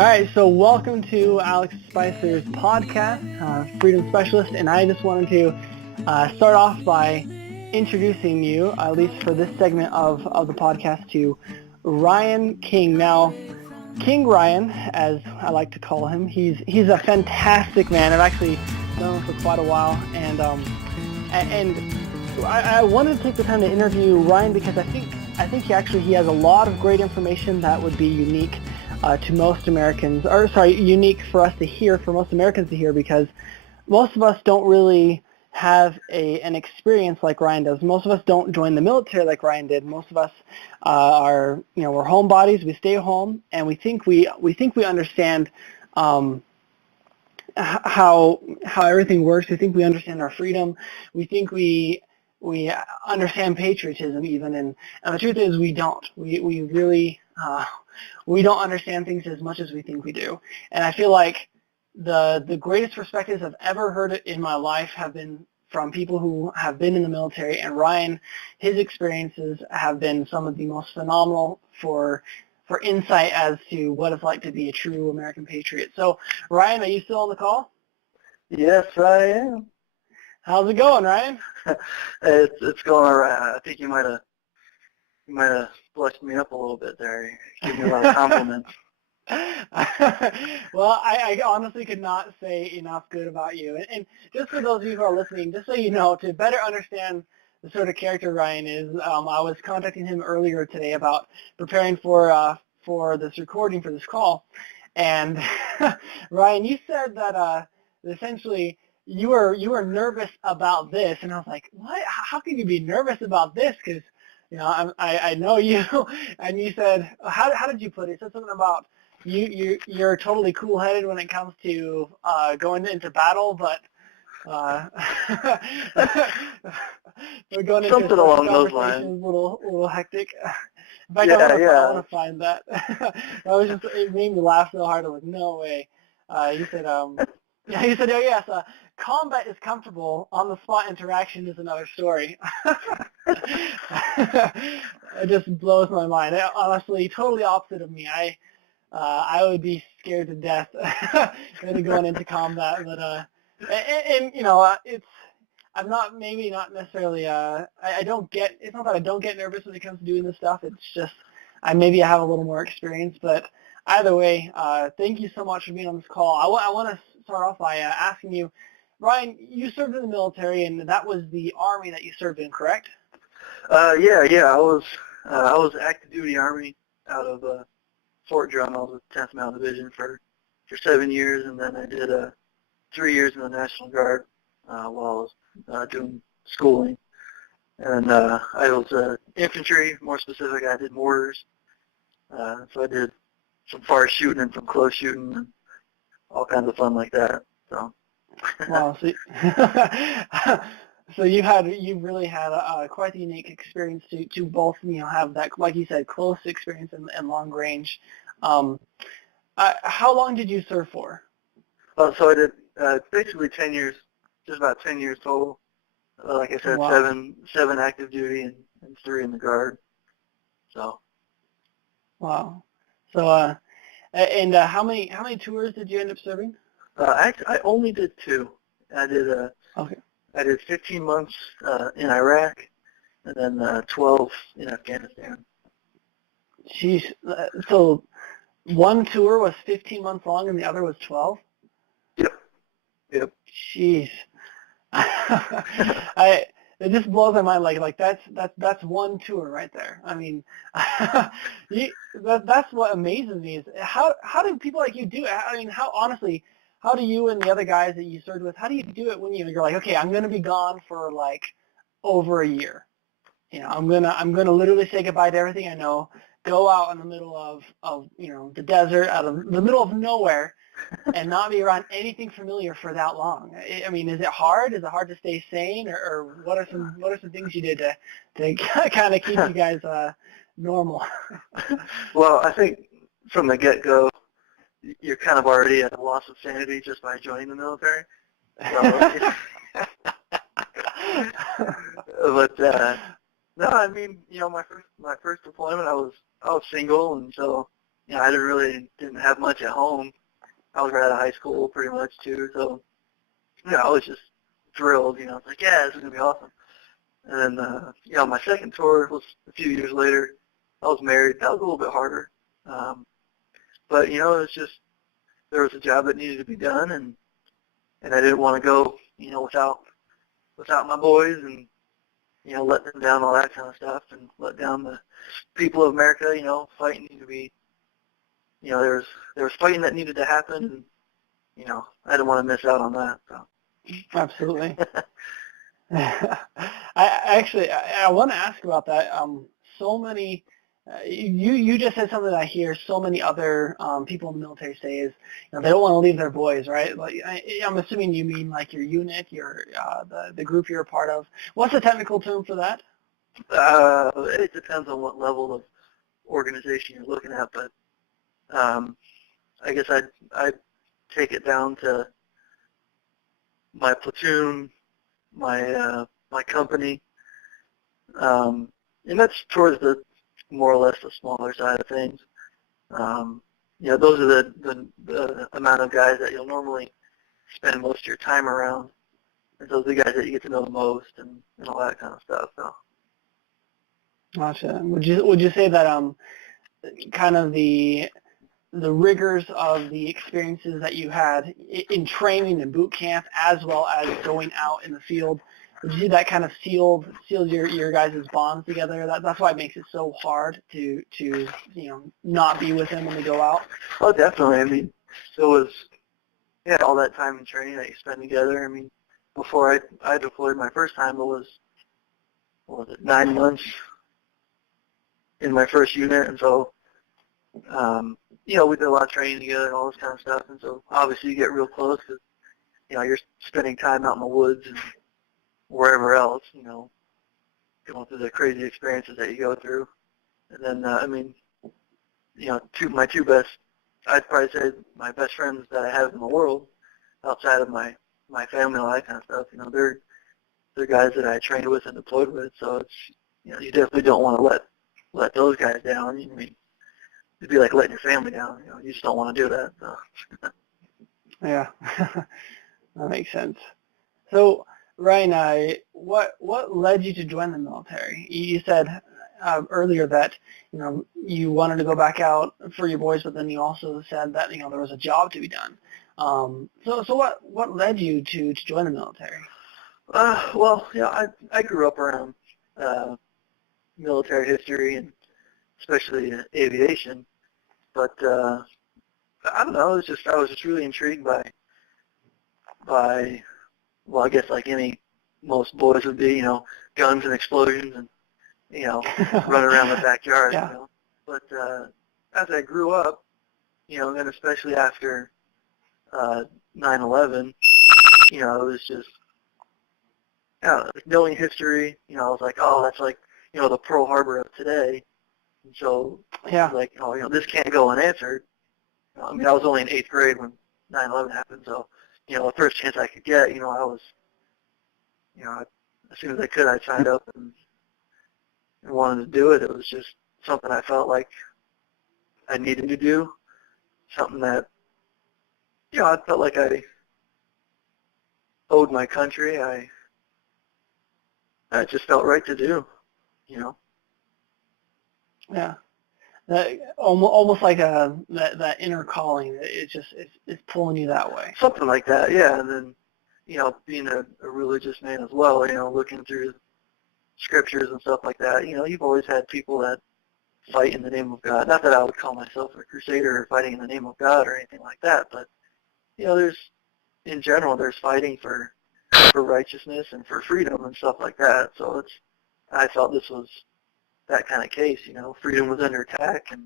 All right, so welcome to Alex Speiser's podcast, Freedom Specialist, and I just wanted to start off by introducing you, at least for this segment of the podcast, to Ryan King. Now, King Ryan, as I like to call him, he's a fantastic man. I've actually known him for quite a while, and I wanted to take the time to interview Ryan because I think he has a lot of great information that would be unique to most Americans, unique for us to hear, for most Americans to hear, because most of us don't really have an experience like Ryan does. Most of us don't join the military like Ryan did. Most of us we're homebodies. We stay home, and we think we understand how everything works. We think we understand our freedom. We think we understand patriotism even, and the truth is we don't. We really we don't understand things as much as we think we do. And I feel like the greatest perspectives I've ever heard in my life have been from people who have been in the military, and Ryan, his experiences have been some of the most phenomenal for insight as to what it's like to be a true American patriot. So, Ryan, are you still on the call? Yes, I am. How's it going, Ryan? It's going all right. I think you might have flexed me up a little bit there. You gave me a lot of compliments. Well, I honestly could not say enough good about you. And just for those of you who are listening, just so you know, to better understand the sort of character Ryan is, I was contacting him earlier today about preparing for this recording for this call. And Ryan, you said that essentially you were nervous about this, and I was like, what? How can you be nervous about this? Because I know you, and you said, how did you put it? You said something about you're totally cool-headed when it comes to going into battle, but we're going into something along those lines. A little hectic. In fact, I want to find that. It made me laugh so hard. I was like, no way. You said, oh yes, combat is comfortable. On-the-spot interaction is another story. It just blows my mind. Honestly, totally opposite of me. I would be scared to death going into combat, but it's I'm not necessarily I don't get, it's not that I don't get nervous when it comes to doing this stuff. It's just I have a little more experience, but either way, thank you so much for being on this call. I want to start off by asking you, Ryan, you served in the military, and that was the Army that you served in, correct? Yeah. I was active duty Army out of Fort Drum. I was with 10th Mountain Division for 7 years, and then I did 3 years in the National Guard while I was doing schooling. And I was infantry, more specific. I did mortars, so I did some far shooting and some close shooting and all kinds of fun like that. So. Wow. So you really had quite a unique experience to both have that, like you said, close experience and long range. How long did you serve for? So I did basically 10 years, just about 10 years total. Like I said, wow. seven active duty and 3 in the Guard. So. Wow. So and how many tours did you end up serving? I only did 2. I did 15 months in Iraq, and then 12 in Afghanistan. Jeez. So one tour was 15 months long, and the other was 12? Yep. Jeez. It just blows my mind. Like that's one tour right there. I mean, that's what amazes me is how do people like you do it? I mean, how do you and the other guys that you served with, how do you do it when you're like, okay, I'm going to be gone for like over a year. I'm going to literally say goodbye to everything I know, go out in the middle of the desert, out of the middle of nowhere, and not be around anything familiar for that long. I mean, is it hard? Is it hard to stay sane, or what are some things you did to kind of keep you guys normal? Well, I think from the get-go, you're kind of already at a loss of sanity just by joining the military. So, but no, I mean, my first deployment, I was single, and so I didn't have much at home. I was right out of high school pretty much too, so I was just thrilled. It's like, yeah, this is gonna be awesome. And then my second tour was a few years later. I was married. That was a little bit harder, but it's just there was a job that needed to be done, and I didn't want to go without my boys and let them down, all that kind of stuff, and let down the people of America. Fighting needed to be. There was fighting that needed to happen, and I didn't want to miss out on that. So. Absolutely. I want to ask about that. So many, you just said something that I hear so many other people in the military say is, they don't want to leave their boys, right? Like I'm assuming you mean like your unit, the group you're a part of. What's the technical term for that? It depends on what level of organization you're looking at, but I guess I'd take it down to my platoon, my company, and that's towards the more or less the smaller side of things. Those are the amount of guys that you'll normally spend most of your time around, and those are the guys that you get to know the most and all that kind of stuff. So. Gotcha. Would you say that kind of the rigors of the experiences that you had in training and boot camp, as well as going out in the field, would you see that kind of sealed your guys' bonds together? That's why it makes it so hard to not be with them when they go out? Oh, definitely. I mean, it was all that time in training that you spend together. I mean, before I deployed my first time, it was 9 months in my first unit, and so we did a lot of training together and all this kind of stuff, and so obviously you get real close because, you're spending time out in the woods and wherever else, going through the crazy experiences that you go through. And then, my two best, I'd probably say my best friends that I have in the world, outside of my family and all that kind of stuff, they're guys that I trained with and deployed with, so it's, you definitely don't want to let those guys down. I mean, it'd be like letting your family down. You just don't want to do that. So. Yeah, that makes sense. So, Ryan, what led you to join the military? You said earlier that you wanted to go back out for your boys, but then you also said that there was a job to be done. So what led you to join the military? Well, I grew up around military history and especially aviation. But I don't know. I was just really intrigued by well, I guess like most boys would be, guns and explosions and running around the backyard. Yeah. But as I grew up, and especially after 9/11, it was just knowing history. I was like, oh, that's like the Pearl Harbor of today. And so, like, this can't go unanswered. I mean, I was only in 8th grade when 9/11 happened, so, the first chance I could get, I was, as soon as I could, I signed up and wanted to do it. It was just something I felt like I needed to do, something that, I felt like I owed my country. I just felt right to do, Yeah, almost like that inner calling. It's pulling you that way. Something like that, yeah. And then, being a religious man as well, looking through scriptures and stuff like that, you've always had people that fight in the name of God. Not that I would call myself a crusader or fighting in the name of God or anything like that, but, in general, there's fighting for righteousness and for freedom and stuff like that. So I felt this was that kind of case. Freedom was under attack, and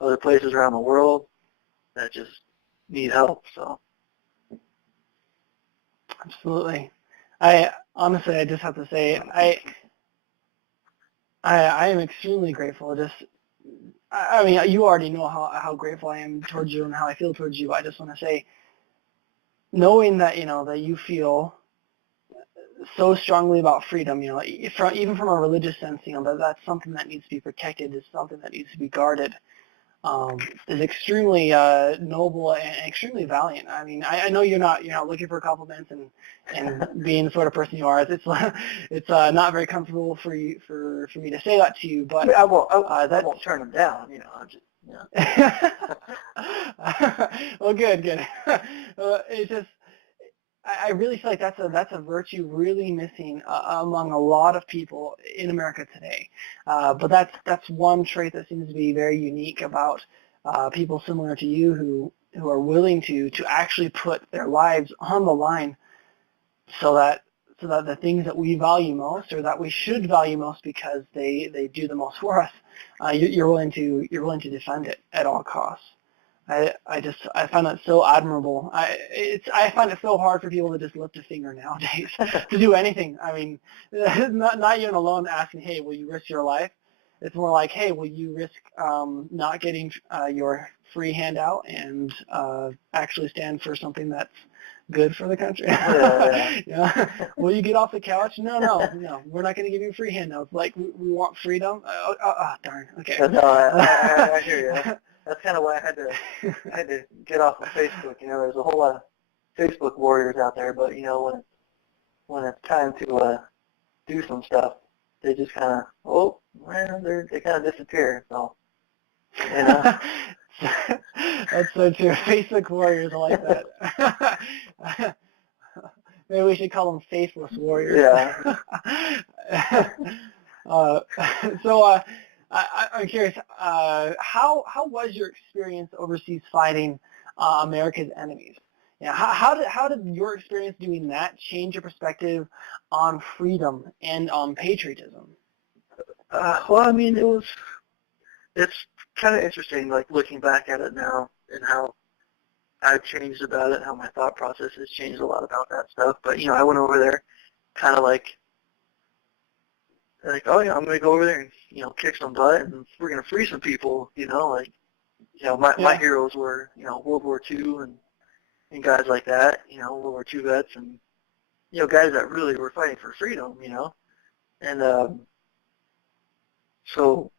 other places around the world that just need help. So. Absolutely. I honestly, I just have to say, I am extremely grateful. I mean, you already know how grateful I am towards you and how I feel towards you. I just want to say, knowing that that you feel so strongly about freedom, even from a religious sense, that's something that needs to be protected. It's something that needs to be guarded. is extremely noble and extremely valiant. I mean, I know you're not looking for compliments and being the sort of person you are. It's not very comfortable for me to say that to you, but I won't turn them down. I'm just well, good. It's just I really feel like that's a virtue really missing among a lot of people in America today. But that's one trait that seems to be very unique about people similar to you who are willing to actually put their lives on the line so that the things that we value most or that we should value most because they do the most for us, you're willing to defend it at all costs. I find that so admirable. I find it so hard for people to just lift a finger nowadays to do anything. I mean, not even alone asking, hey, will you risk your life? It's more like, hey, will you risk not getting your free handout and actually stand for something that's good for the country? Yeah. Will you get off the couch? No. We're not going to give you free handouts. Like we want freedom. Darn. Okay. No, I hear you. That's kind of why I had to get off of Facebook. There's a whole lot of Facebook warriors out there, but when it's time to do some stuff, they just kind of they kind of disappear. So that's so true. Facebook warriors are like that. Maybe we should call them faithless warriors. Yeah. So I'm curious, how was your experience overseas fighting America's enemies? How did your experience doing that change your perspective on freedom and on patriotism? Well, I mean, it's kind of interesting, like looking back at it now and how I've changed about it, how my thought process has changed a lot about that stuff. But I went over there kind of like, oh yeah, I'm gonna go over there and kick some butt and we're gonna free some people. My heroes were World War II and guys like that. World War II vets and guys that really were fighting for freedom. And so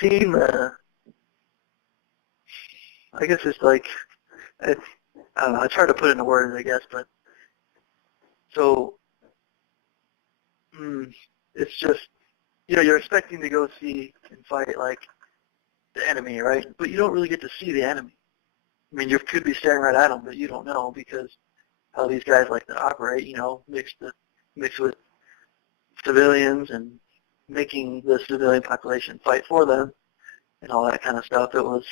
seeing I guess it's like I don't know. It's hard to put into words, I guess, but so. It's just, you're expecting to go see and fight like the enemy, right? But you don't really get to see the enemy. I mean, you could be staring right at them, but you don't know because how these guys like to operate, mix with civilians and making the civilian population fight for them and all that kind of stuff. It was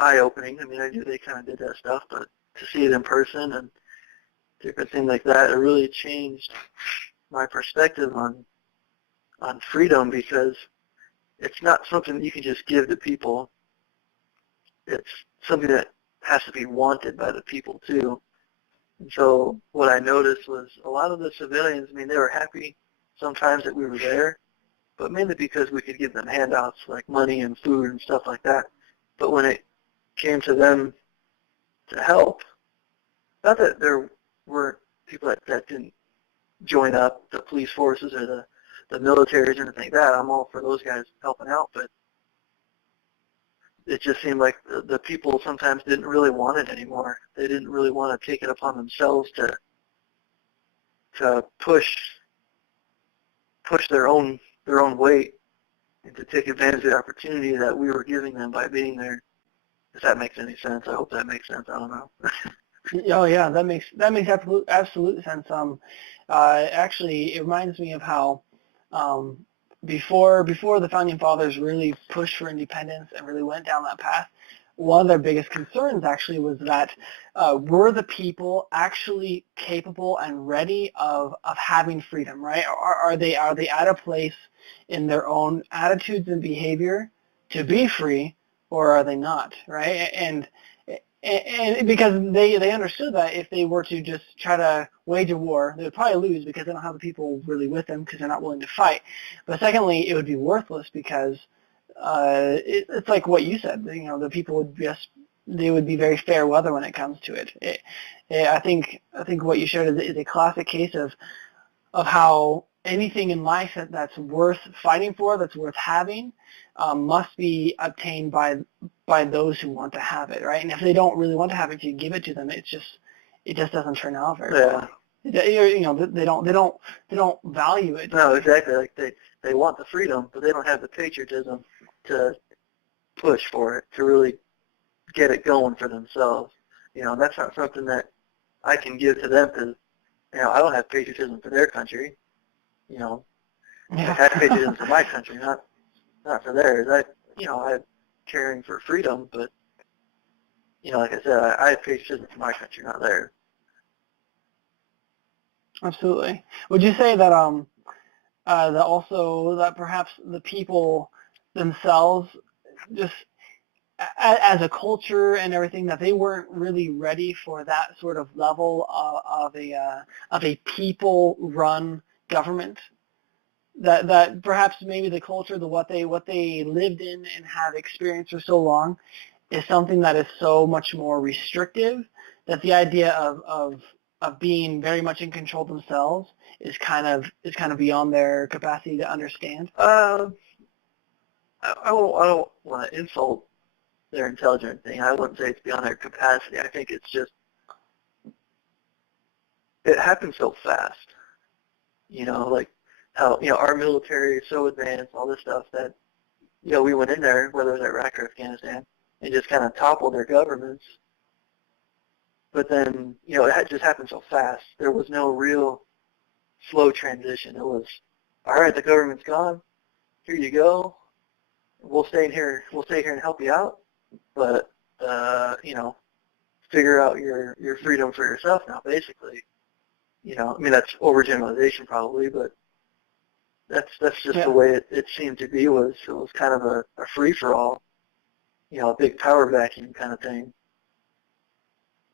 eye-opening. I mean, I knew they kind of did that stuff, but to see it in person and different things like that, it really changed my perspective on freedom because it's not something you can just give to people. It's something that has to be wanted by the people too. And so what I noticed was a lot of the civilians, I mean, they were happy sometimes that we were there, but mainly because we could give them handouts like money and food and stuff like that. But when it came to them to help, not that there weren't people that didn't join up, the police forces or the militaries or anything like that. I'm all for those guys helping out, but it just seemed like the people sometimes didn't really want it anymore. They didn't really want to take it upon themselves to push their own weight and to take advantage of the opportunity that we were giving them by being there. If that makes any sense. I hope that makes sense. I don't know. Oh yeah, that makes absolute sense. Actually, it reminds me of how before the founding fathers really pushed for independence and really went down that path, one of their biggest concerns actually was that were the people actually capable and ready of having freedom, right? Are they at a place in their own attitudes and behavior to be free, or are they not, right? And because they understood that if they were to just try to wage a war, they would probably lose because they don't have the people really with them because they're not willing to fight. But secondly, it would be worthless because it's like what you said. The people would they would be very fair weather when it comes to it. I think what you shared is a classic case of how anything in life that's worth fighting for, that's worth having, must be obtained by those who want to have it, right? And if they don't really want to have it, if you give it to them, it just doesn't turn out very well. You know, they don't value it. No, exactly. Like they want the freedom, but they don't have the patriotism to push for it, to really get it going for themselves. You know, that's not something that I can give to them because, you know, I don't have patriotism for their country. You know, Yeah. I have patriotism for my country, not for theirs. I'm caring for freedom, but, you know, like I said, I have patriotism for my country, not theirs. Absolutely. Would you say that that also that perhaps the people themselves, just as a culture and everything, that they weren't really ready for that sort of level of a people-run government? That perhaps maybe the culture, what they lived in and have experienced for so long, is something that is so much more restrictive, that the idea of being very much in control themselves is kind of beyond their capacity to understand. I don't want to insult their intelligence thing. I wouldn't say it's beyond their capacity. I think it's just, it happens so fast. You know, like how, you know, our military is so advanced, all this stuff that, you know, we went in there, whether it was Iraq or Afghanistan, and just kind of toppled their governments. But then, you know, it just happened so fast. There was no real slow transition. It was, all right, the government's gone. Here you go. We'll stay here and help you out. But, you know, figure out your freedom for yourself now, basically. You know, I mean, that's overgeneralization probably, but that's just the way it seemed to be. It was kind of a free-for-all, you know, a big power vacuum kind of thing.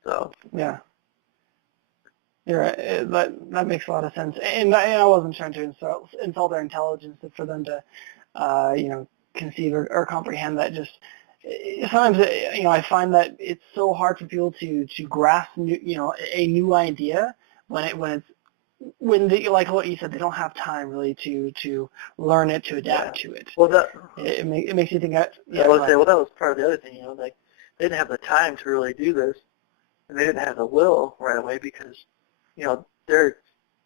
So. Yeah. You're right. That makes a lot of sense. And I wasn't trying to insult their intelligence for them to, you know, conceive or comprehend that. Just sometimes, you know, I find that it's so hard for people to grasp a new idea when they, like what you said, they don't have time really to learn it, to adapt to it. Well, it makes you think that. Yeah, I would say, well, that was part of the other thing. You know, like they didn't have the time to really do this, and they didn't have the will right away because, you know, they're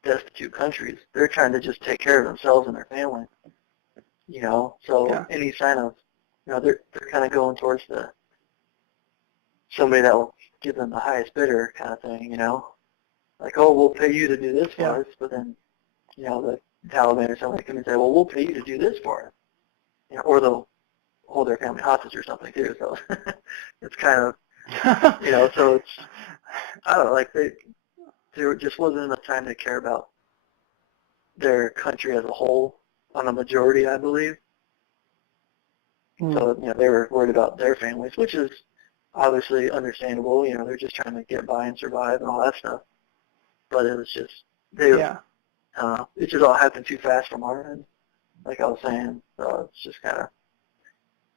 destitute countries. They're trying to just take care of themselves and their family. You know, so any sign of, you know, they're kind of going towards somebody that will give them the highest bidder kind of thing. You know, like, oh, we'll pay you to do this for us, but then, you know, the Taliban or somebody come and say, well, we'll pay you to do this for us. You know, or they'll hold their family hostage or something too. So it's kind of, you know, so it's, I don't know, like there just wasn't enough time to care about their country as a whole on a majority, I believe. So, you know, they were worried about their families, which is obviously understandable. You know, they're just trying to get by and survive and all that stuff. But it was just, it just all happened too fast from our end, like I was saying. So it's just kind of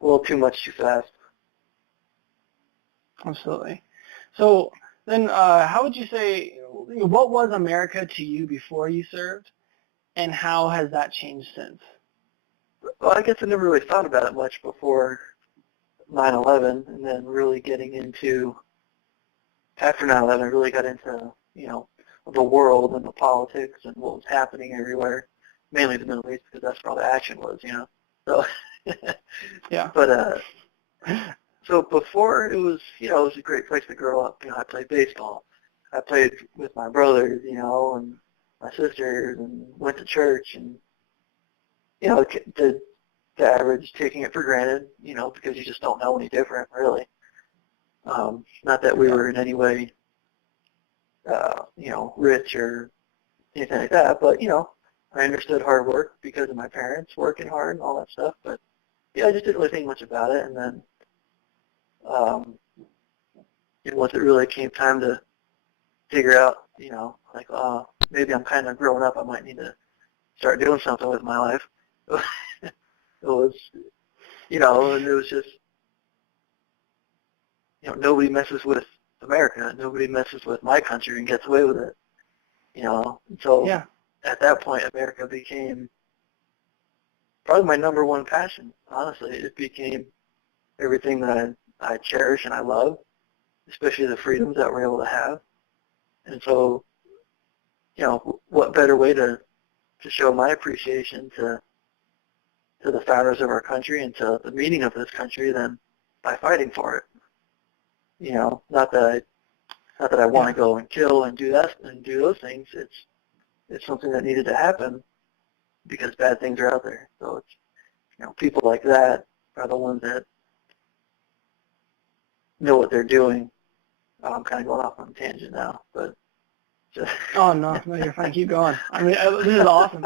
a little too much too fast. Absolutely. So then how would you say, what was America to you before you served, and how has that changed since? Well, I guess I never really thought about it much before 9/11, and then really getting into, after 9/11, I really got into, you know, the world and the politics and what was happening everywhere, mainly the Middle East because that's where all the action was, you know. So, yeah. But so before it was, you know, it was a great place to grow up. You know, I played baseball. I played with my brothers, you know, and my sisters, and went to church, and, you know, the average taking it for granted, you know, because you just don't know any different, really. Not that we were in any way, you know, rich or anything like that, but, you know, I understood hard work because of my parents working hard and all that stuff, but, yeah, I just didn't really think much about it, and then once it really came time to figure out, you know, like, maybe I'm kind of growing up, I might need to start doing something with my life. It was, you know, and it was just, you know, nobody messes with America. Nobody messes with my country and gets away with it, you know. And so at that point, America became probably my number one passion. Honestly, it became everything that I cherish and I love, especially the freedoms that we're able to have. And so, what better way to show my appreciation to the founders of our country and to the meaning of this country than by fighting for it. Not that I want to go and kill and do that and do those things. It's something that needed to happen because bad things are out there. So it's people like that are the ones that know what they're doing. I'm kind of going off on a tangent now, but just Oh no, you're fine. Keep going. I mean, this is awesome.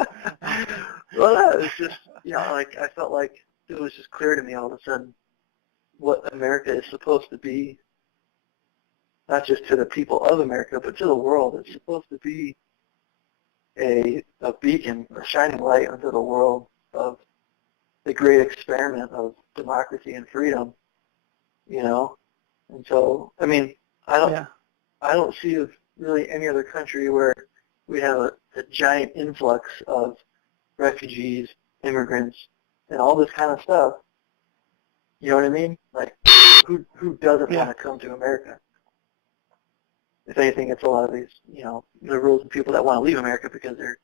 Well, no, it's just like I felt like it was just clear to me all of a sudden what America is supposed to be, not just to the people of America, but to the world. It's supposed to be a beacon, a shining light unto the world of the great experiment of democracy and freedom. And so, I mean, I don't see really any other country where we have a giant influx of refugees, immigrants, and all this kind of stuff. You know what I mean? Like, who doesn't want to come to America? If anything, it's a lot of these, liberals and people that want to leave America because they're,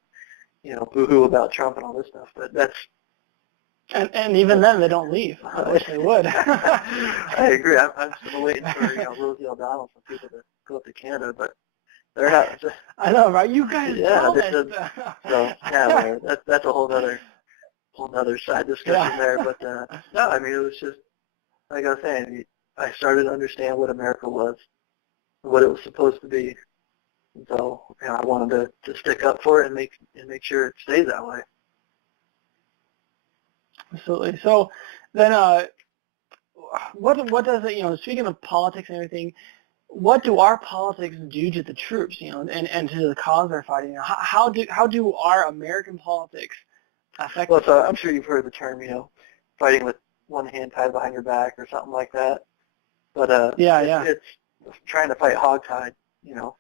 boo-hoo about Trump and all this stuff. But that's... And even then, they don't leave. I wish they would. I agree. I'm still waiting for, Rosie O'Donnell for people to go up to Canada, but they're not. I know, right? You guys promised. That's a whole other side discussion there. But no, I mean, it was just, like I was saying, I started to understand what America was, what it was supposed to be. And so, I wanted to stick up for it and make sure it stays that way. Absolutely. So then, what does it? Speaking of politics and everything, what do our politics do to the troops? And to the cause they're fighting? How do our American politics affect? Well, so I'm sure you've heard the term, fighting with one hand tied behind your back or something like that. But it's trying to fight hogtied. Your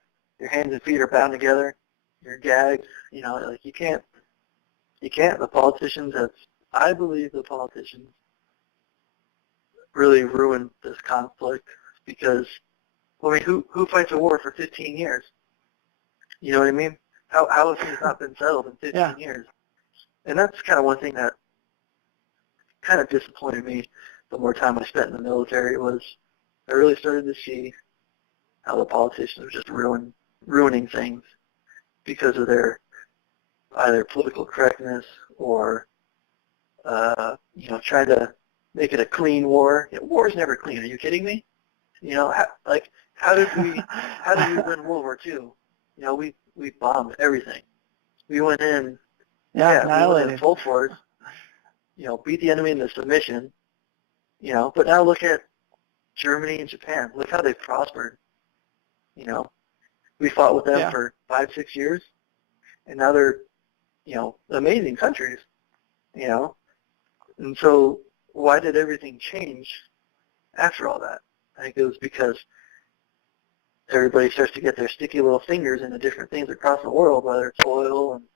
hands and feet are bound together. You're gagged. Like you can't. The politicians I believe the politicians really ruined this conflict because, I mean, who fights a war for 15 years? You know what I mean? How have things not been settled in 15 years? And that's kind of one thing that kind of disappointed me the more time I spent in the military was I really started to see how the politicians were just ruining things because of their either political correctness or trying to make it a clean war. War is never clean. Are you kidding me? How did we win World War II? We bombed everything. We went in, we went in full force. Beat the enemy into submission. But now look at Germany and Japan. Look how they've prospered. We fought with them for 5-6 years, and now they're, amazing countries. And so why did everything change after all that? I think it was because everybody starts to get their sticky little fingers into different things across the world, whether it's oil and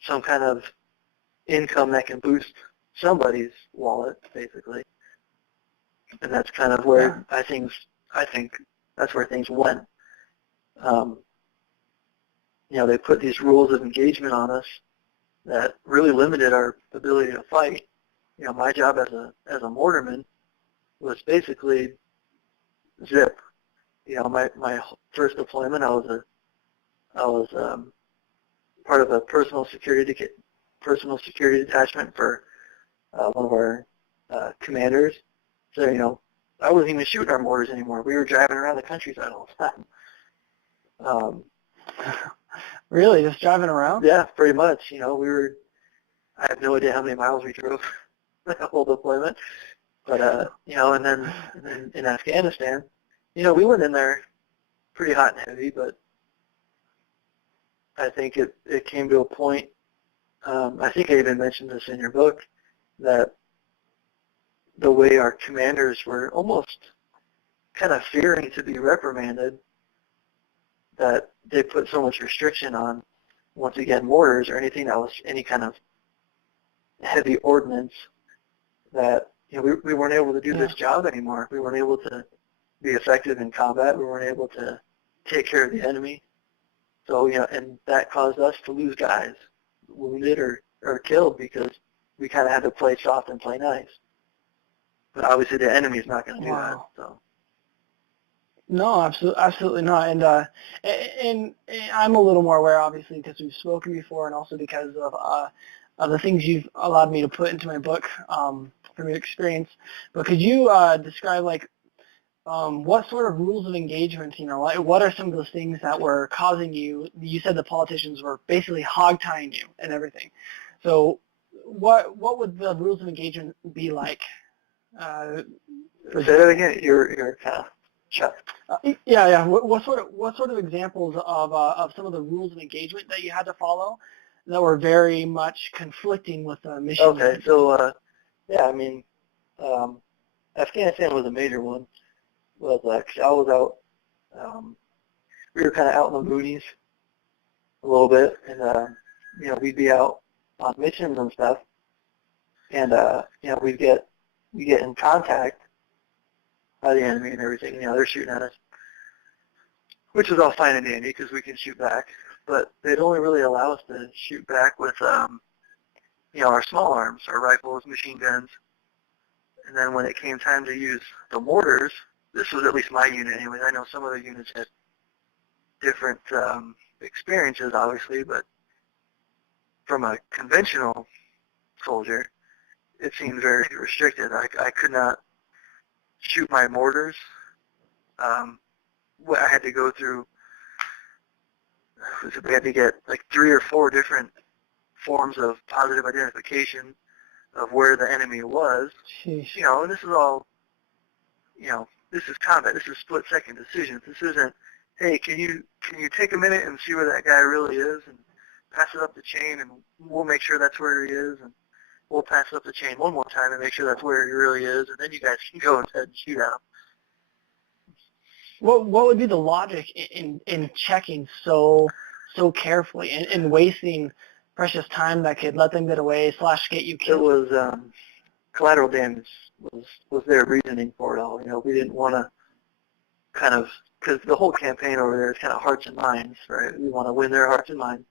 some kind of income that can boost somebody's wallet, basically. And that's kind of where I think that's where things went. They put these rules of engagement on us that really limited our ability to fight. My job as a mortarman was basically zip. My first deployment, I was part of a personal security detachment for one of our commanders. So I wasn't even shooting our mortars anymore. We were driving around the countryside all the time. Really, just driving around? Yeah, pretty much. We were. I have no idea how many miles we drove that whole deployment, but and then in Afghanistan, we went in there pretty hot and heavy, but I think it came to a point. I think I even mentioned this in your book that the way our commanders were almost kind of fearing to be reprimanded, that they put so much restriction on, once again, mortars or anything that was any kind of heavy ordnance that we weren't able to do this job anymore. We weren't able to be effective in combat. We weren't able to take care of the enemy. So, and that caused us to lose guys, wounded or killed, because we kind of had to play soft and play nice. But obviously the enemy's not going to do that. So. No, absolutely not. And I'm a little more aware, obviously, because we've spoken before, and also because of the things you've allowed me to put into my book from your experience. But could you describe what sort of rules of engagement, what are some of those things that were causing you said the politicians were basically hog-tying you and everything. So what would the rules of engagement be like? Say that again. You're kind of Chuck. Yeah. What sort of examples of some of the rules of engagement that you had to follow that were very much conflicting with the mission? Okay, so Afghanistan was a major one. Was I was out. We were kind of out in the boonies a little bit, and we'd be out on missions and stuff, and we'd get in contact by the enemy and everything. They're shooting at us, which is all fine and dandy because we can shoot back. But they'd only really allow us to shoot back with, our small arms, our rifles, machine guns. And then when it came time to use the mortars, this was at least my unit anyway. I know some other units had different experiences, obviously, but from a conventional soldier, it seemed very restricted. I could not shoot my mortars. I had to go through, we had to get like 3 or 4 different forms of positive identification of where the enemy was. Sheesh. And this is all, this is combat. This is split-second decisions. This isn't, hey, can you take a minute and see where that guy really is and pass it up the chain, and we'll make sure that's where he is, and we'll pass it up the chain one more time and make sure that's where he really is, and then you guys can go instead and shoot at him. What would be the logic in checking so carefully and wasting precious time that could let them get away / get you killed? It was collateral damage was their reasoning for it all. We didn't want to kind of, because the whole campaign over there is kind of hearts and minds, right? We want to win their hearts and minds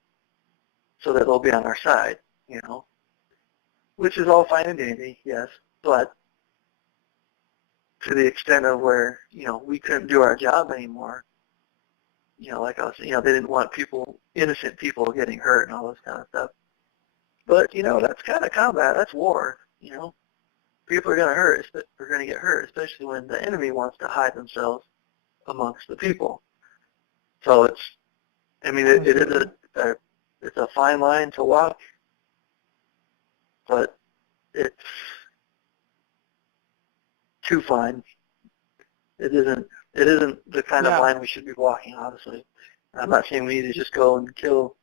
so that they'll be on our side, which is all fine and dandy, yes, but to the extent of where, we couldn't do our job anymore, like I was, they didn't want innocent people getting hurt and all this kind of stuff. But, that's kind of combat, that's war, People are going to get hurt, especially when the enemy wants to hide themselves amongst the people. So it is it's a fine line to walk, but it's too fine. It isn't the kind of line we should be walking, obviously. I'm not saying we need to just go and kill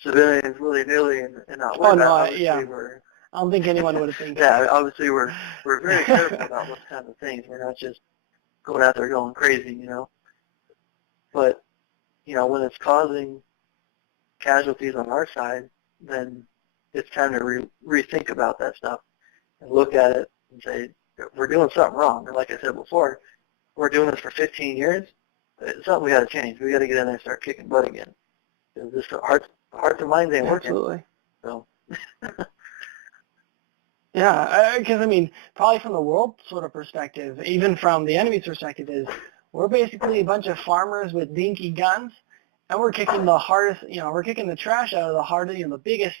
civilians willy-nilly and not worry about it. I don't think anyone would have think. Obviously we're very careful about those kinds of things. We're not just going out there going crazy, But, when it's causing casualties on our side, then it's time to rethink about that stuff and look at it and say, we're doing something wrong. And like I said before, we're doing this for 15 years. It's something we got to change. We got to get in there and start kicking butt again. Because this hearts and minds ain't working. Absolutely. So. Yeah, because probably from the world sort of perspective, even from the enemy's perspective, is we're basically a bunch of farmers with dinky guns, and we're kicking the hardest, we're kicking the trash out of the hardest, the biggest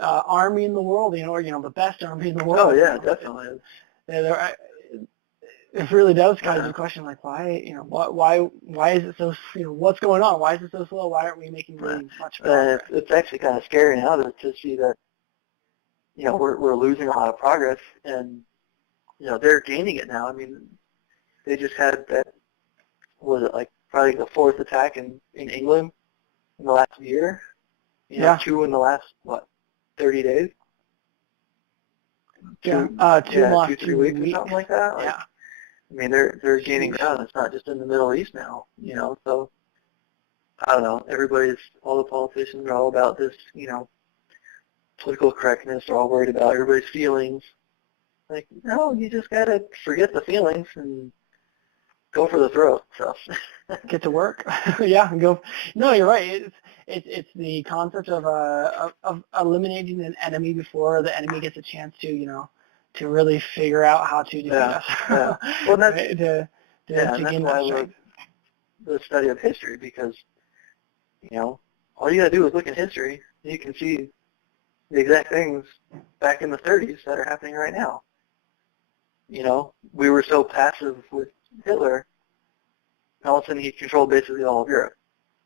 army in the world, or the best army in the world. Oh yeah, definitely. It really does kind of the question, like why is it so, what's going on? Why is it so slow? Why aren't we making really much progress? It's actually kind of scary now to see that, we're losing a lot of progress, and, they're gaining it now. They just had that, was it like probably the 4th attack in England in the last year? 2 in the last, 30 days? 2 3 weeks or something like that? Yeah. They're gaining ground. It's not just in the Middle East now, so I don't know. All the politicians are all about this, political correctness. They're all worried about everybody's feelings. Like, no, you just gotta forget the feelings and go for the throat. So get to work. Yeah, go. No, you're right. It's the concept of eliminating an enemy before the enemy gets a chance to really figure out how to defeat us. Yeah. Well, that's right? To and that's gain why that I love strength. the study of history, because all you gotta do is look at history, and you can see the exact things back in the 30s that are happening right now. We were so passive with Hitler, and all of a sudden he controlled basically all of Europe.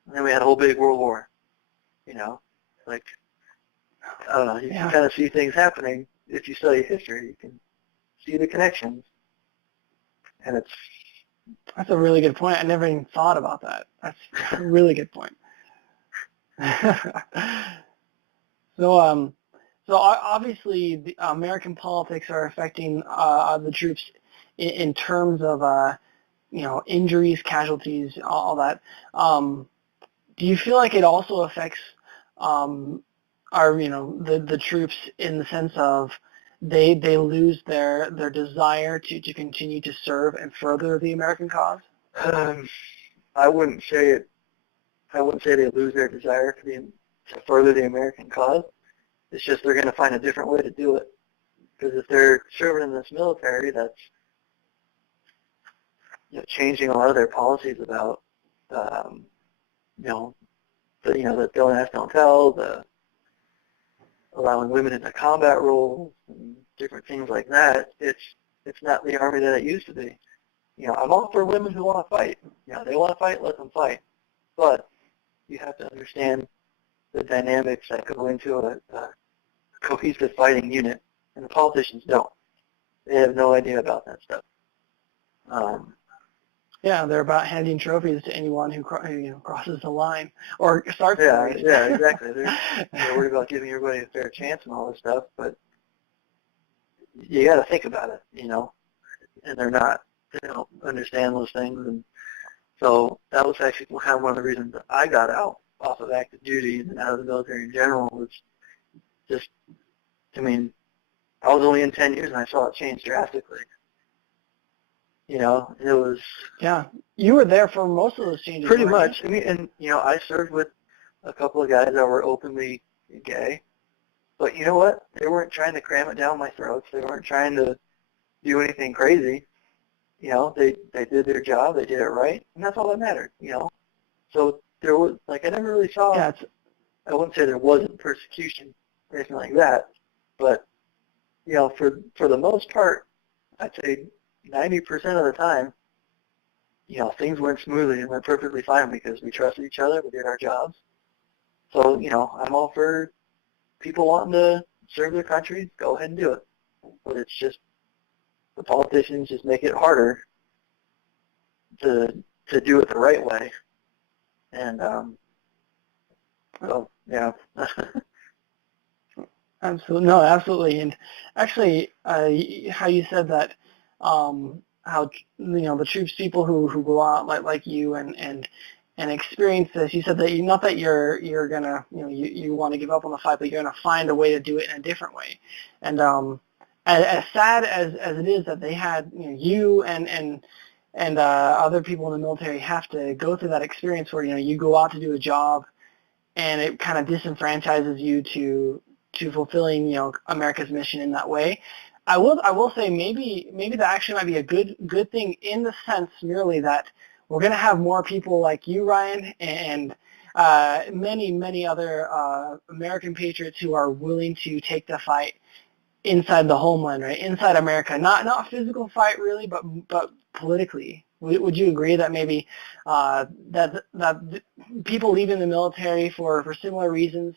And then we had a whole big world war. Like, I don't know, you can kind of see things happening if you study history. You can see the connections. And That's a really good point. I never even thought about that. That's a really good point. So, so obviously, the American politics are affecting the troops in terms of injuries, casualties, all that. Do you feel like it also affects the troops in the sense of they lose their desire to continue to serve and further the American cause? I wouldn't say they lose their desire to further the American cause. It's just they're going to find a different way to do it. Because if they're serving in this military that's changing a lot of their policies about the don't ask, don't tell, the allowing women into combat roles and different things like that, it's not the Army that it used to be. I'm all for women who want to fight. They want to fight, let them fight. But you have to understand the dynamics that go into a cohesive fighting unit, and the politicians don't. They have no idea about that stuff. Yeah, they're about handing trophies to anyone who crosses the line or starts the race. Yeah, exactly. They're worried about giving everybody a fair chance and all this stuff, but you got to think about it, and they're not. They don't understand those things, and so that was actually kind of one of the reasons that I got out off of active duty and out of the military in general. Was just, I was only in 10 years and I saw it change drastically. It was... Yeah, you were there for most of those changes. Pretty much. I served with a couple of guys that were openly gay, but you know what? They weren't trying to cram it down my throats. They weren't trying to do anything crazy. They did their job. They did it right, and that's all that mattered. So there was, I never really saw... Yeah, I wouldn't say there wasn't persecution or anything like that, but for the most part, I'd say 90% of the time, things went smoothly and went perfectly fine because we trusted each other, we did our jobs. So, I'm all for people wanting to serve their country, go ahead and do it. But it's just the politicians just make it harder to do it the right way. And so, yeah. Absolutely. No, absolutely. And actually, how you said that, how the troops, people who go out like you and experience this. You said that not that you're gonna you want to give up on the fight, but you're gonna find a way to do it in a different way. And as sad as it is that they had you and other people in the military have to go through that experience where you go out to do a job and it kind of disenfranchises you to fulfilling America's mission in that way. I will say maybe that actually might be a good thing in the sense merely that we're going to have more people like you, Ryan, and many other American patriots who are willing to take the fight inside the homeland, right? Inside America, not a physical fight really, but politically. Would you agree that maybe that people leaving the military for similar reasons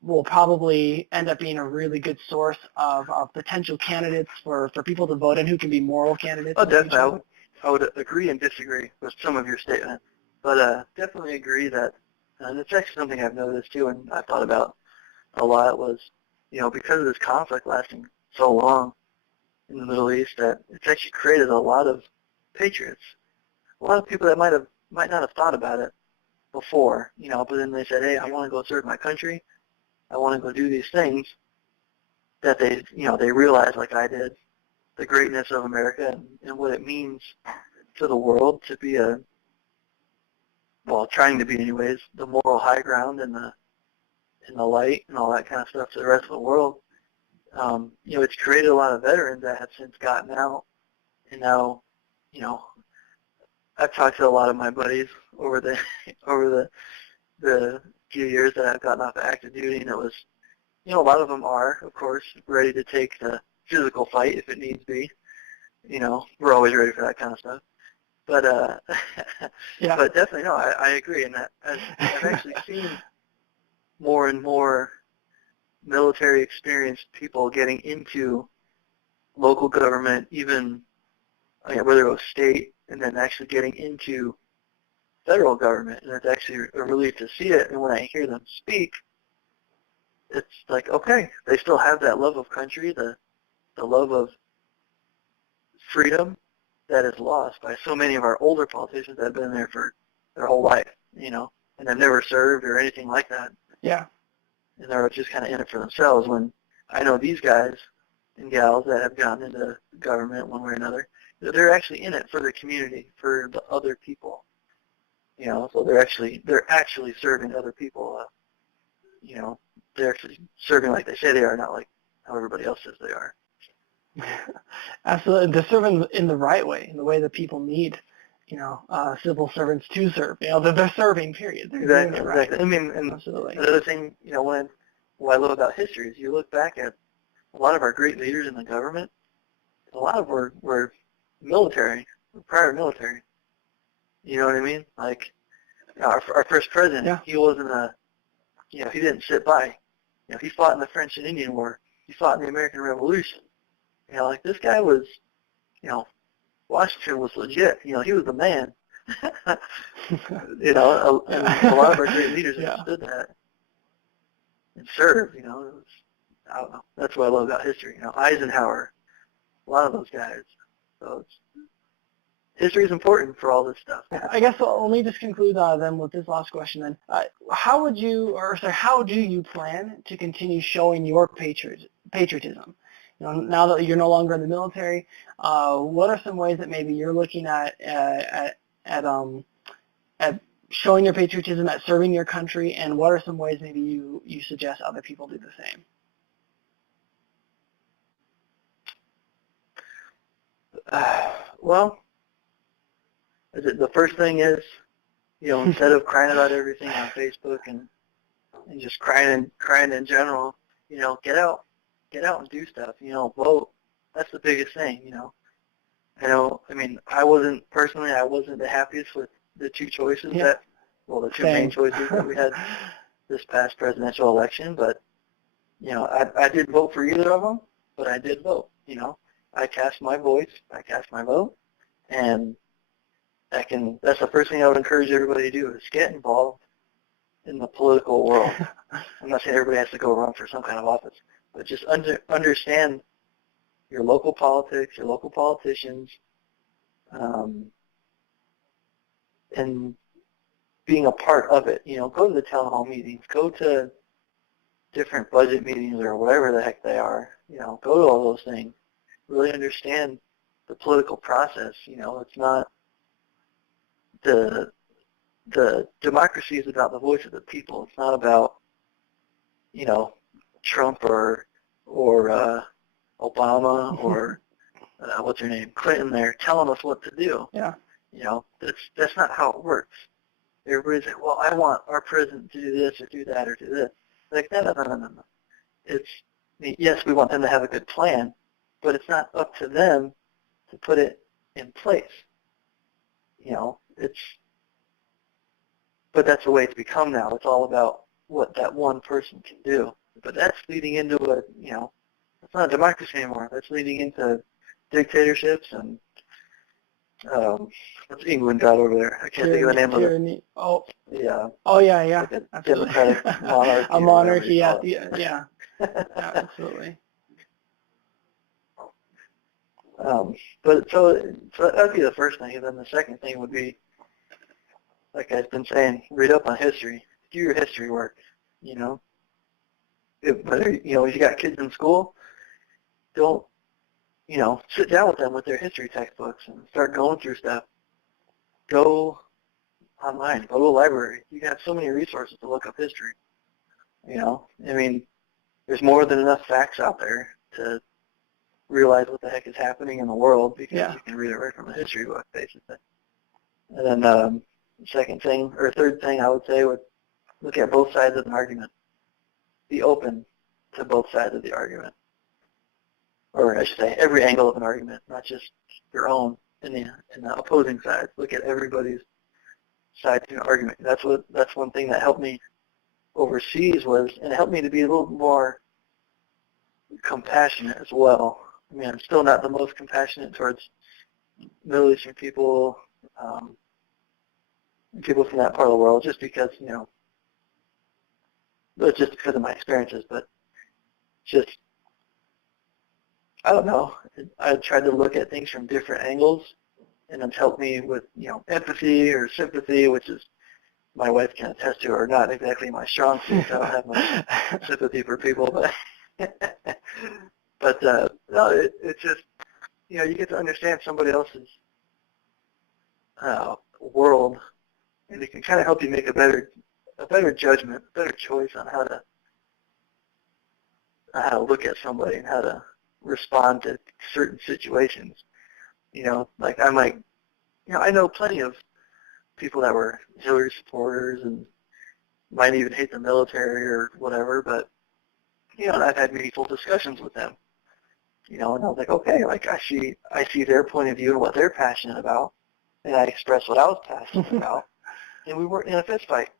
will probably end up being a really good source of potential candidates for people to vote in who can be moral candidates? Oh, definitely. I would agree and disagree with some of your statements, but definitely agree that, and it's actually something I've noticed too and I've thought about a lot, was, because of this conflict lasting so long in the Middle East, that it's actually created a lot of patriots, a lot of people that might not have thought about it before, but then they said, hey, I want to go serve my country. I want to go do these things, that they realize, like I did, the greatness of America and what it means to the world to be trying to be anyways, the moral high ground and the light and all that kind of stuff to the rest of the world. It's created a lot of veterans that have since gotten out, and now, I've talked to a lot of my buddies over the few years that I've gotten off of active duty, and it was, a lot of them are, of course, ready to take the physical fight if it needs be. We're always ready for that kind of stuff. But yeah. But definitely, no, I agree, and that I've actually seen more and more military experienced people getting into local government, even whether it was state, and then actually getting into federal government, and it's actually a relief to see it. And when I hear them speak, it's like, okay, they still have that love of country, the love of freedom that is lost by so many of our older politicians that have been there for their whole life, and have never served or anything like that. Yeah. And they're just kind of in it for themselves. When I know these guys and gals that have gotten into government one way or another, they're actually in it for the community, for the other people. So they're actually serving other people. They're actually serving like they say they are, not like how everybody else says they are. Absolutely. They're serving in the right way, in the way that people need, civil servants to serve. They're serving, period. They're doing it right. Exactly. I mean, and absolutely. Another thing, what I love about history is you look back at a lot of our great leaders in the government, a lot of them were military, prior military. You know what I mean? Like our first president, yeah. He wasn't he didn't sit by. He fought in the French and Indian War. He fought in the American Revolution. Like this guy was, Washington was legit. He was the man. And a lot of our great leaders understood that and served. It was, I don't know. That's what I love about history. Eisenhower, a lot of those guys. So history is important for all this stuff. I guess let me just conclude then with this last question. Then, how do you plan to continue showing your patriotism? Now that you're no longer in the military, what are some ways that maybe you're looking at showing your patriotism, at serving your country, and what are some ways maybe you suggest other people do the same? Well, the first thing is, instead of crying about everything on Facebook and just crying in general, get out and do stuff. Vote. That's the biggest thing. I wasn't the happiest with the two choices the two main choices that we had this past presidential election, but I didn't vote for either of them, but I did vote. I cast my voice, I cast my vote, and that's the first thing I would encourage everybody to do is get involved in the political world. I'm not saying everybody has to go run for some kind of office, but just understand your local politics, your local politicians, and being a part of it. Go to the town hall meetings, go to different budget meetings or whatever the heck they are. Go to all those things. Really understand the political process. It's not the democracy is about the voice of the people. It's not about Trump or Obama or what's her name, Clinton there telling us what to do. Yeah. That's not how it works. Everybody's like, well, I want our president to do this or do that or do this. Like, no. Yes, we want them to have a good plan, but it's not up to them to put it in place. But that's the way it's become now. It's all about what that one person can do. But that's leading into it's not a democracy anymore. That's leading into dictatorships and what's England got over there? I can't think of the name of it. Oh. Yeah. Oh yeah. Like a absolutely. democratic monarchy. A monarchy, yeah. Absolutely. But so that'd be the first thing, and then the second thing would be, like I've been saying, read up on history, do your history work. whether, if you got kids in school, don't, sit down with them with their history textbooks and start going through stuff. Go online, go to a library. You got so many resources to look up history. I mean, there's more than enough facts out there to realize what the heck is happening in the world because you can read it right from a history book, basically. And then third thing I would say would look at both sides of an argument. Be open to both sides of the argument. Or I should say every angle of an argument, not just your own and the opposing sides. Look at everybody's side to an argument. That's one thing that helped me overseas and it helped me to be a little more compassionate as well. I mean, I'm still not the most compassionate towards Middle Eastern people, people from that part of the world, just because, just because of my experiences, but just, I don't know. I tried to look at things from different angles, and it's helped me with, empathy or sympathy, which is, my wife can attest to, are not exactly my strong suit. I don't have much sympathy for people, but no, it's just, you get to understand somebody else's world, and it can kind of help you make a better judgment, a better choice on how to look at somebody and how to respond to certain situations. Like I might, I know plenty of people that were Hillary supporters and might even hate the military or whatever, but, and I've had meaningful discussions with them, and I was like, okay, like I see their point of view and what they're passionate about, and I expressed what I was passionate about, and we weren't in a fist fight,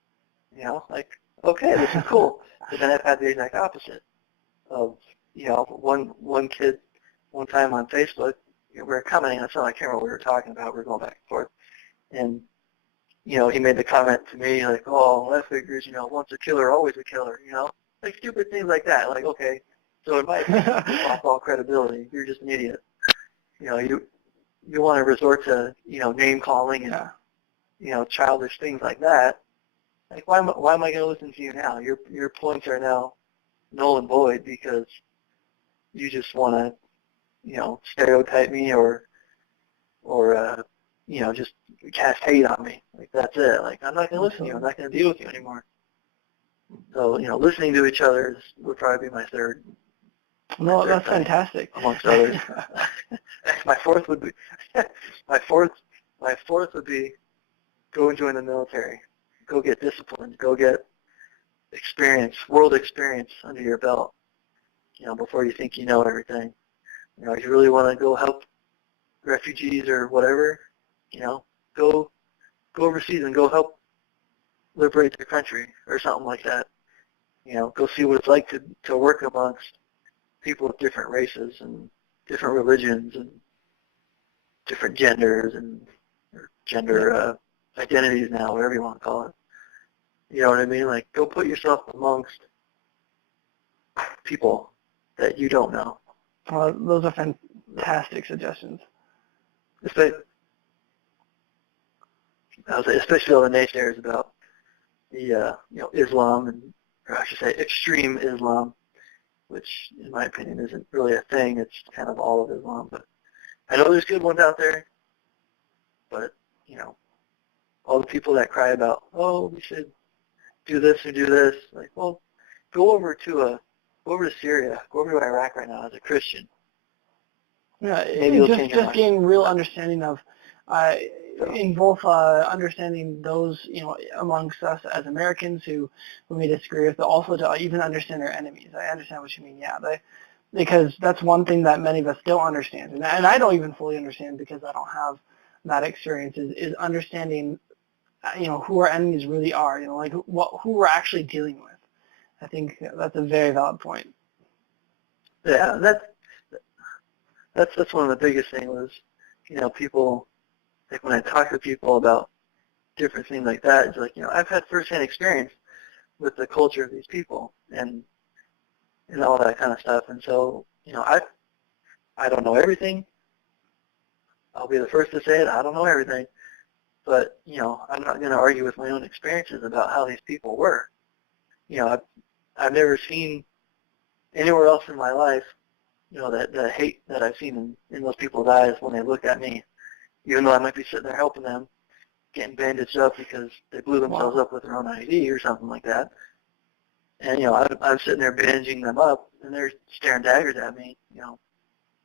like, okay, this is cool. But then I've had the exact opposite of, one kid one time on Facebook, we were commenting on something, I can't remember what we were talking about, we were going back and forth, and, he made the comment to me, like, oh, left figures, once a killer, always a killer, like stupid things like that, like, okay, so in my opinion, you lost all credibility, you're just an idiot, you want to resort to, name calling and, childish things like that, like, why am I going to listen to you now? Your points are now null and void because you just want to, stereotype me or just cast hate on me. Like, that's it. Like, I'm not going to listen to you. I'm not going to deal with you anymore. So, listening to each other would probably be my third. No, that's fantastic. Amongst others. my fourth would be go and join the military. Go get disciplined. Go get experience, world experience under your belt, before you think you know everything. If you really want to go help refugees or whatever, go overseas and go help liberate their country or something like that. Go see what it's like to work amongst people with different races and different religions and different genders and or gender identities now, whatever you want to call it. You know what I mean? Like, go put yourself amongst people that you don't know. Well, those are fantastic suggestions. Especially all the naysayers about the Islam or I should say extreme Islam, which in my opinion isn't really a thing. It's kind of all of Islam. But I know there's good ones out there. But all the people that cry about, oh, we should do this or do this, like, well, go over to Syria, go over to Iraq right now as a Christian. Yeah, just gain real understanding of, in both understanding those, amongst us as Americans who may disagree with, but also to even understand their enemies. I understand what you mean, because that's one thing that many of us don't understand, and I don't even fully understand because I don't have that experience, is understanding, who our enemies really are, like who we're actually dealing with. I think that's a very valid point. Yeah, that's one of the biggest things was, people, like when I talk to people about different things like that, it's like, I've had firsthand experience with the culture of these people and all that kind of stuff. And so, I don't know everything. I'll be the first to say it. I don't know everything. But, I'm not going to argue with my own experiences about how these people were. I've never seen anywhere else in my life, that the hate that I've seen in those people's eyes when they look at me, even though I might be sitting there helping them, getting bandaged up because they blew themselves up with their own ID or something like that. And, I'm sitting there bandaging them up, and they're staring daggers at me,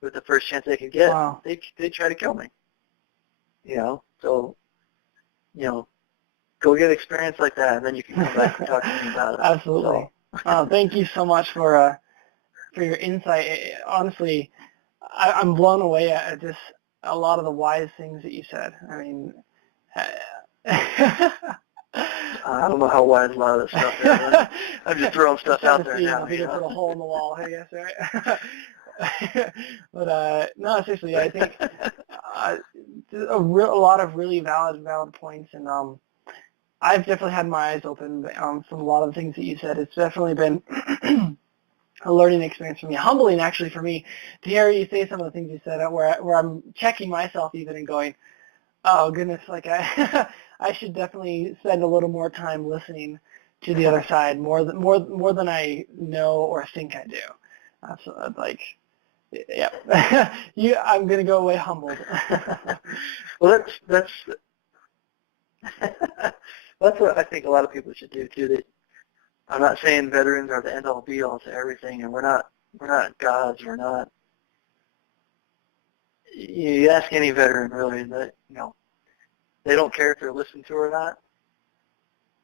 with the first chance they could get. Wow. They try to kill me. So, go get experience like that, and then you can come back and talk to me about it. Absolutely. So. Thank you so much for your insight. Honestly, I'm blown away at just a lot of the wise things that you said. I mean, I don't know how wise a lot of this stuff is. I'm just throwing stuff out there now. If you can put a hole in the wall, I guess, right? But no, seriously, I think a lot of really valid points, and I've definitely had my eyes open from a lot of the things that you said. It's definitely been a learning experience for me, humbling actually for me to hear you say some of the things you said, where I'm checking myself even and going, oh goodness, like I should definitely spend a little more time listening to the other side, more than I know or think I do. So, like, yeah, I'm gonna go away humbled. Well, that's what I think a lot of people should do too. I'm not saying veterans are the end-all be-all to everything, and we're not gods. We're not. You ask any veteran really that they don't care if they're listened to or not.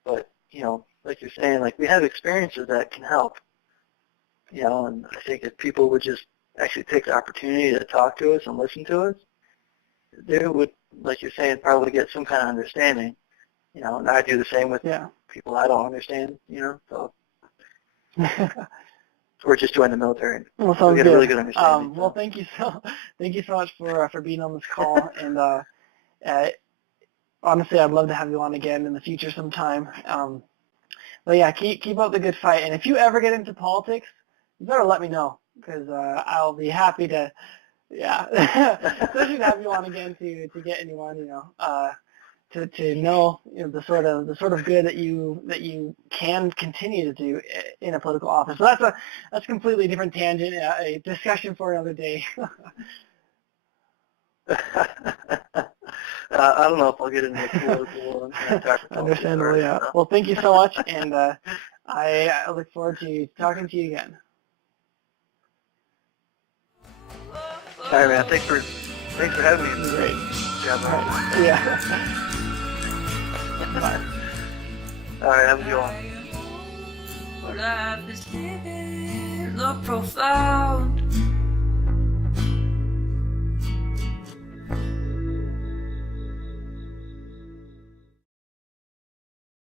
But like you're saying, like we have experiences that can help. And I think if people would just actually take the opportunity to talk to us and listen to us, they would, like you're saying, probably get some kind of understanding. And I do the same with people I don't understand. So or just join the military. Well, sounds get good. a really good understanding. Well, thank you so much for being on this call, and honestly, I'd love to have you on again in the future sometime. But yeah, keep up the good fight, and if you ever get into politics, you better let me know, because I'll be happy to, especially to have you on again to get anyone, to know, the sort of good that you can continue to do in a political office. So that's a completely different tangent, a discussion for another day. I don't know if I'll get into the political one. Understandable, yeah. Well, thank you so much, and I look forward to talking to you again. All right, man. Thanks for having me. Great. Yeah. Right. Yeah. Bye. All right, have a good one. Life is living, look profound.